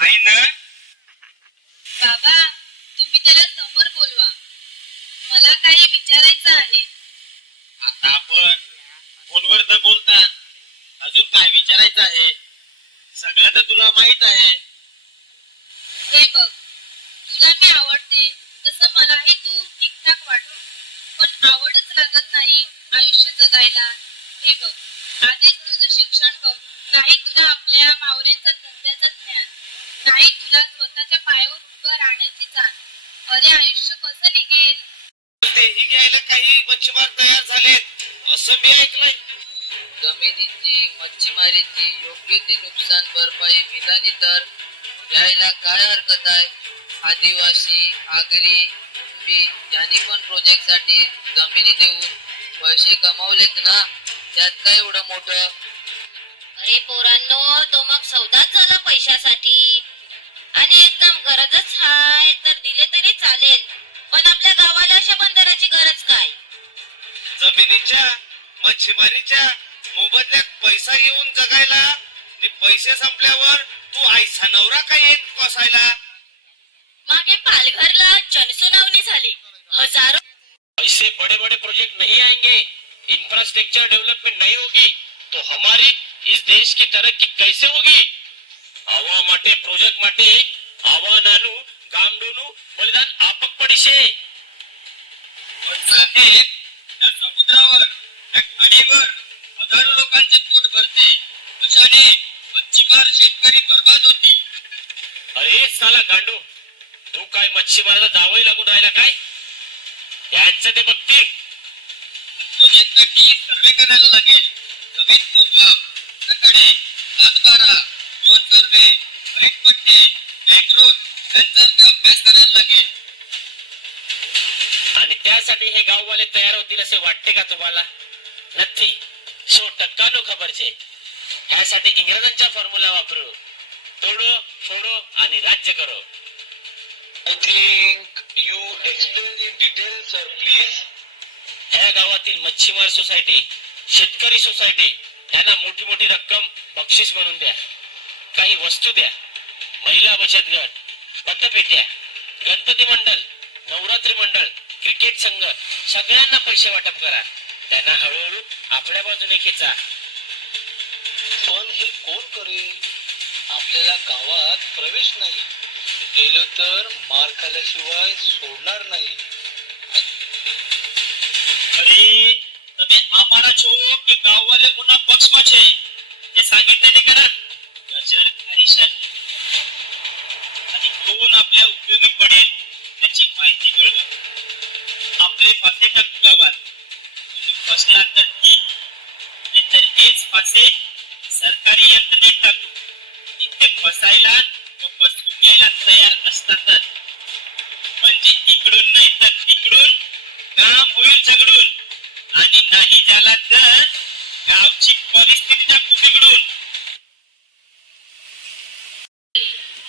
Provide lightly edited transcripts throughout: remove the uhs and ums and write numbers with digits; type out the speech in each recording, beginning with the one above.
आहे ना? बाबा, तुम्ही त्याला समोर बोलवा. मला काही विचारायचं आहे. आता आपण फोनवर तर बोलता, अजून काय विचारायचं आहे? सगळं तर तुला माहित आहे. हे बघ, तुला मी आवडते तसं मलाही तू ठीकठाक वाटतो, पण आवडच लागत नाही आयुष्य जगायला. हे बघ, आधीच तुझं शिक्षण कमी, नाही तुला आपल्या मावऱ्यांचा धंद्याचं ज्ञान, नाही तुला स्वतःच्या पायावर उभं राहण्याची जाण. अरे आयुष्य कसं निघेल? तेही घ्यायला काही मच्छीमार तयार झालेत असं मी ऐकलंय. जमिनीची मच्छीमारीची योग्य ती नुकसान भरपाई मिळाली तर यायला काय हरकत आहे. आदिवासी, आगरी, कुणबी यांनी पण प्रोजेक्ट साठी जमिनी देऊन पैसे कमावलेत ना, त्यात काय एवढं मोठं. अरे पोरांनो, तो मग सौदाच झाला पैशासाठी. आणि एकदम गरजच हाय तर दिले तरी चालेल, पण आपल्या गावाला अशा बंदराची गरज काय? जमिनीच्या मच्छीमारीच्या मोबदल्यात पैसा येऊन जगायला आणि पैसे संपल्यावर तू आईचा नवरा काय येत बसायला. मागे पालघरला जनसुनावणी झाली. हजारो ऐसे बड़े बड़े प्रोजेक्ट नहीं आएंगे, इंफ्रास्ट्रक्चर डेवलपमेंट नहीं होगी तो हमारी इस देश की तरक्की कैसे होगी? आवा माटे प्रोजेक्ट माटे आव्हानानु गामडूनु बलिदान आपक पडिशे. पण साहेब, या समुद्रावर या खाडीवर हजारो लोकांचे पोट भरते, कशाने? मच्छीमार शेतकरी बर्बाद होती. अरे साला गांडू, तू काय मच्छीमाराला जावई लागून राहिला काय? त्यांचं ते बघतील. प्रोजेक्टसाठी सर्वे करायला लागेल. जमीन मोजमाप, कडे, हातबारा, ड्रोन सर्वे, हरितपट्टी, मॅग्रोव्ह यांसारखे अभ्यास करायला लागेल. आणि त्यासाठी हे गाववाले तयार होतील असे वाटते का तुम्हाला? नक्की 100% खबर छे. ह्यासाठी इंग्रजांचा फॉर्म्युला वापरू. तोडो फोडो आणि राज्य करो. I think you explain in detail, sir, please. ह्या गावातील मच्छीमार सोसायटी, शेतकरी सोसायटी यांना मोठी मोठी रक्कम बक्षीस म्हणून द्या. काही वस्तू द्या. महिला बचत गट, पतपेट्या, गणपती मंडळ, नवरात्री मंडळ, क्रिकेट संघ सगळ्यांना पैसे वाटप करा. त्यांना हळूहळू आपल्या बाजूने खेचा. पण हे कोण करेल? आपल्याला गावात प्रवेश नाही. गेलो तर मार खाल्ल्याशिवाय सोडणार नाही. अरे तुम्ही आम्हाला छो की गाववाले पुन्हा पक्षपाचे जे सांगितले करा. गजर खारीशान आणि कोण आपल्या उपयोगी पडेल याची माहिती मिळवा. आपले फासे टाकू गावात. तुम्ही फसला तर ठीक, नाहीतर हेच फासे सरकारी यंत्रणेत टाकू. इथे फसायला व फसवून घ्यायला तयार असतातच. म्हणजे इकडून नाही तर तिकडून काम होईल झगडून. आणि नाही झाला तर गावची परिस्थिती टाकू बिघडून.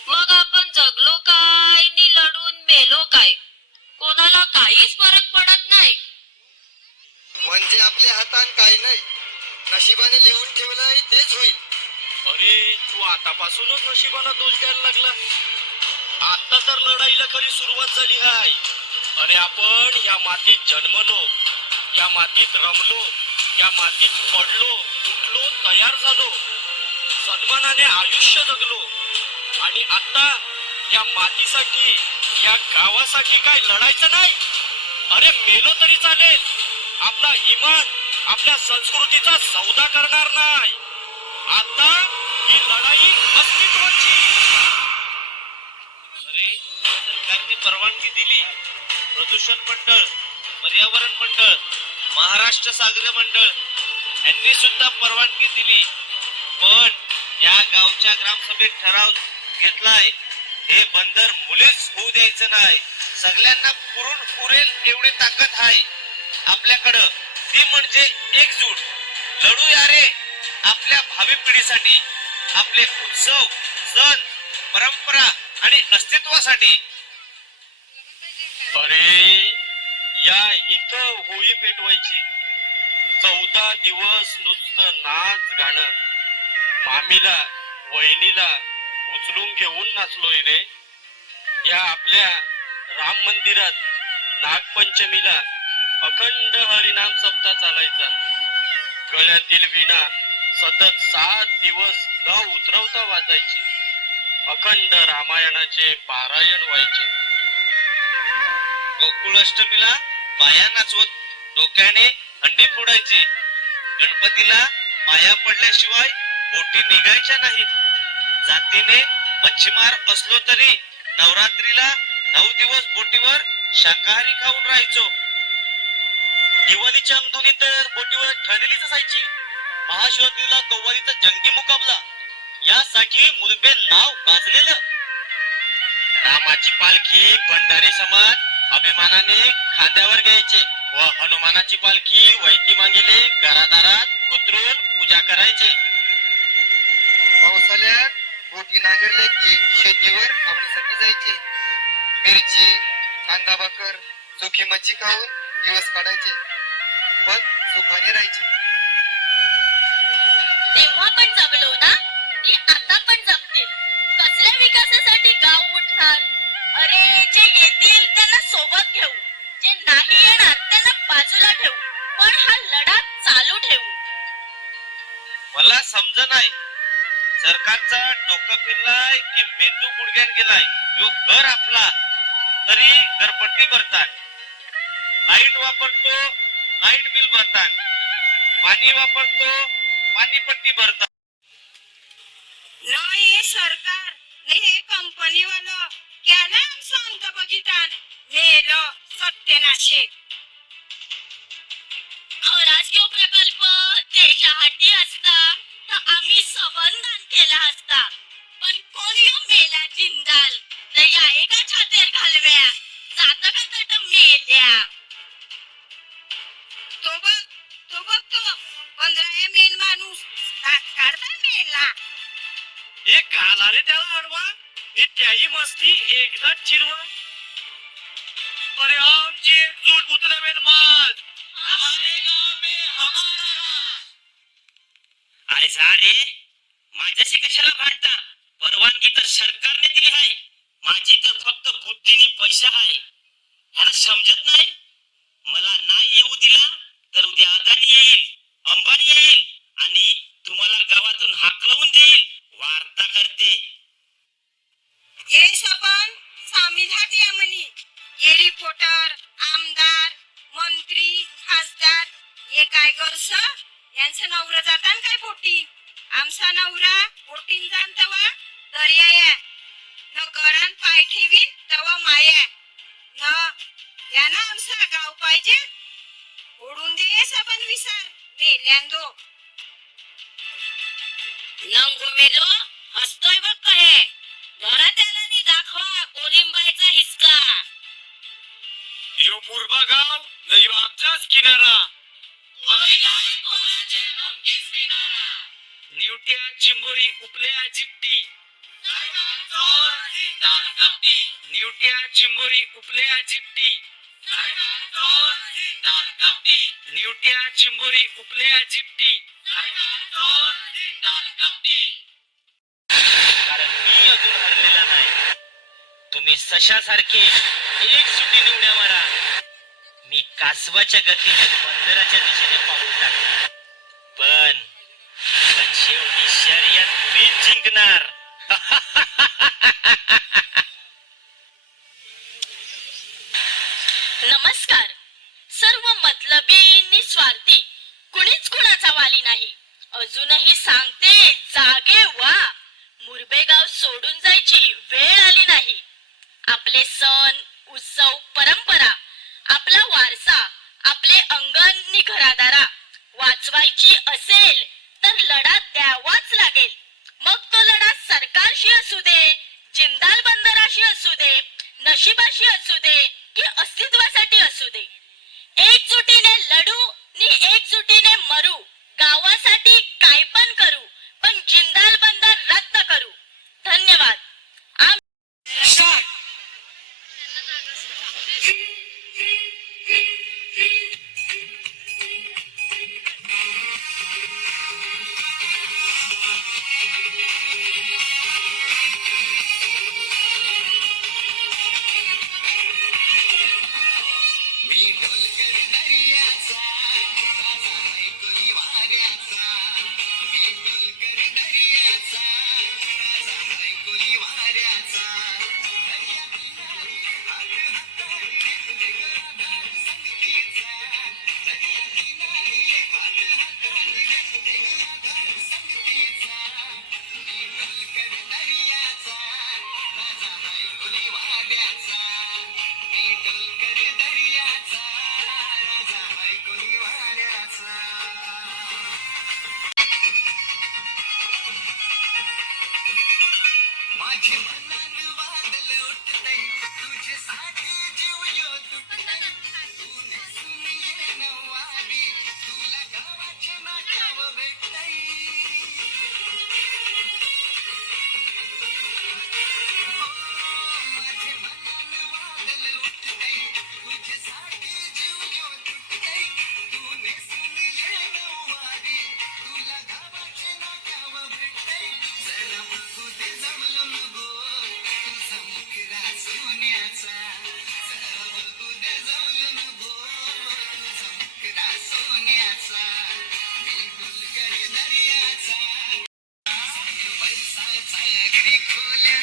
मग आपण जगलो काय नि लढून मेलो काय? कोणाला काहीच फरक पडत नाही. म्हणजे आपल्या हातात काही नाही, नशिबाने लिहून ठेवलंय तेच होईल. अरे तू आतापासूनच नशिबाला दोष द्यायला लागला. आता तर लढाईला खरी सुरुवात झाली आहे. अरे आपण या मातीत जन्मलो, या मातीत रमलो, या मातीत पडलो, उठलो, तयार झालो, सन्मानाने आयुष्य जगलो. आणि आता या मातीसाठी, या गावासाठी काय लढायचं नाही? अरे मेलो तरी चालेल, आपला इमान, आपल्या संस्कृतीचा सौदा करणार नाही. आता ही लढाई अस्तित्वाची. अरे सरकारने परवानगी दिली. प्रदूषण मंडळ, पर्यावरण मंडळ, महाराष्ट्र सागर मंडळ यांनी सुद्धा परवानगी दिली. पण या गावच्या ग्रामसभेत ठराव घेतलाय, हे बंदर मुलीच होऊ द्यायचं नाही. सगळ्यांना पुरेल एवढी ताकद आहे आपल्याकडं. ती म्हणजे एकजूट. लढूया रे आपल्या भावी पिढीसाठी, आपले उत्सव, सण, परंपरा आणि अस्तित्वासाठी. अरे या इथं होळी पेटवायची. 14 दिवस नुसतं नाच गाणं. मामीला, वहिनीला, उचलून घेऊन नाचलोय रे. या आपल्या राम मंदिरात नागपंचमीला अखंड हरिनाम सप्ताह चालायचा. गळ्यातील विणा सतत 7 दिवस न उतरवता वाजायची. अखंड रामायणाचे पारायण व्हायचे. गोकुळ अष्टमीला बाया नाचवत डोक्याने हंडी फोडायची. गणपतीला पाया पडल्याशिवाय बोटी निघायच्या नाहीत. जातीने मच्छीमार असलो तरी नवरात्रीला 9 दिवस बोटीवर शाकाहारी खाऊन राहायचो. दिवाळीच्या अंगधुनी तर बोटीवर ठरलेलीच असायची. महाशिवरात्रीला कव्वालीचा जंगी मुकाबला यासाठी मुरबे नाव गाजलेलं. रामाची पालखी भंडारी समाज अभिमानाने खांद्यावर घ्यायचे व हनुमानाची पालखी वैती मागेले घरादारात उतरून पूजा करायचे. पावसाळ्यात बोटी नांगरले की शेतीवर आवडीसाठी जायचे. मिरची, कांदा भाकर, सुकी मच्छी खाऊन दिवस काढायचे, पण सुखाने राहायचे. तेव्हा पण जगलो ना, ती आता पण जगतील. कसल्या विकासासाठी गाव उठणार? अरे जे येतील त्यांना सोबत घेऊ, जे नाही येणार त्यांना बाजूला ठेवू, पण हा लढा चालू ठेवू. मला समज नाही, सरकारचा डोकं फिरलाय की मेंदू गुडघ्यान गेलाय. जो घर आपला तरी घरपट्टी भरतात, लाईट वापरतो लाईट बिल भरतात, पाणी वापरतो पाणी पट्टी भरतात. न हे सरकार न हे कंपनीवालं केलं आमचं अंत बघितान नेलं सत्यानाशे. राजकीय प्रकल्प देशासाठी असता तर आम्ही संबंधन केला असता, पण कोणी मेला जिंदाल न या एका छातेर घालव्या जात का तट मेल्या. तो बघ तो 15 मेन माणूस दात काढता मेला. एक घाला रे त्याला अडवा. नी त्याही मस्ती एकदाच चिरवा. अरे आमची एकजूट उतरवेल माज. अरे जा रे, माझ्याशी कशाला भांडता? परवानगी तर सरकारने दिली आहे. माझी तर फक्त बुद्धीनी पैसा आहे. ह्याला समजत नाही. मला नाही येऊ दिला तर उद्या अदानी येईल, अंबानी येईल आणि तुम्हाला गावातून हाकलवून देईल. वार्ता करते. हे सबन सामील या म्हणी. हे रिपोर्टर, आमदार, मंत्री, खासदार हे काय करस? यांचं नवरा जातान काय बोटीन? आमचा नवरा बोटीन जाण तवा दर्या या न गरान पाय ठेवीन तवा माया न याना आमचा गाव पाहिजे. ओढून दे सबन विसार मेल्यांदो. नंगो मेलो हसतोय बघ कहे. घरात याला नी दाखवा कोलिंबाईचा हिसका. यो मुरबा गाव न यो आमचाच किनारा. निवट्या चिंबोरी उपल्या जिपटी. निवट्या चिंबोरी उपल्या जिपटी. निवट्या चिंबोरी उपल्या जिपटी. कारण मी अजून हरलेला नाही. तुम्ही सशासारखे एक सुटीने उड्या मारा. मी कासवाच्या गतीने बंदराच्या दिशेने पाऊल टाकणार. पण शेवटी शर्यत मीच जिंकणार. नमस्कार. सर्व मतलबी निस्वार्थी, कुणीच कुणाचा वाली नाही. अजूनही सांगते जागे व्हा. मुरबेगाव सोडून जायची वेळ आली नाही. आपले सण उत्सव परंपरा, आपला वारसा, आपले अंगण नि घरादारा वाचवायची असेल तर लढा द्यावाच लागेल. मग तो लढा सरकारशी असू दे, जिंदाल बंदराशी असू दे, नशिबाशी असू दे की अस्तित्वासाठी असू दे. एकजुटीने लढू नि एकजुटीने मरू. गावासाठी काय पण करू, पण जिंदाल बंदर रद्द करू. धन्यवाद. माझी मनान वादल उठतय तुझ्यासाठी जीव यो तुटतय तू नेसून ये नऊवारी तुला गावाचे नाकाव भेटतय माझे मनान वादल उठतय तुझ्यासाठी जीव यो तुटतय तू नेसून ये नऊवारी तुला गावाचे नाकाव भेटतय जरा बघू दे जमलं गो तुझा मुखरा सोन्याचा जरा बघू दे जमलं गो तुझा मुखरा सोन्याचा बिलकुल कर दर्याचा पैसा घरी खोल्या